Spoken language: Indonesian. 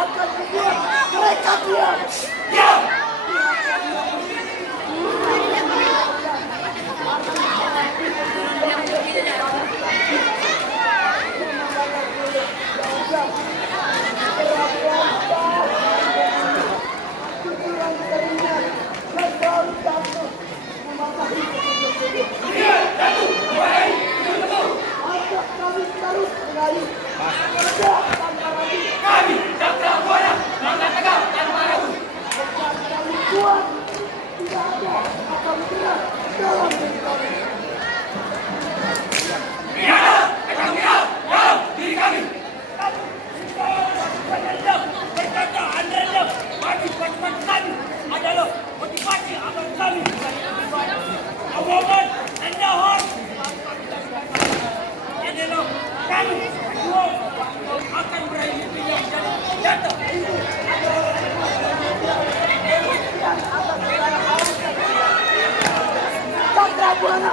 akan membuat mereka diam. Kami Cakra Buana Mangga Tegap dan Marabu. Tidak ada akan menyerah dalam diri kami. Tiada akan menyerah dalam diri kami. Perkataan rendah bagi pasukan kami adalah motivasi abang kami. Awangan rendahan adalah kami berjuang akan berakhir pilihan dan jatuh. Cakra Buana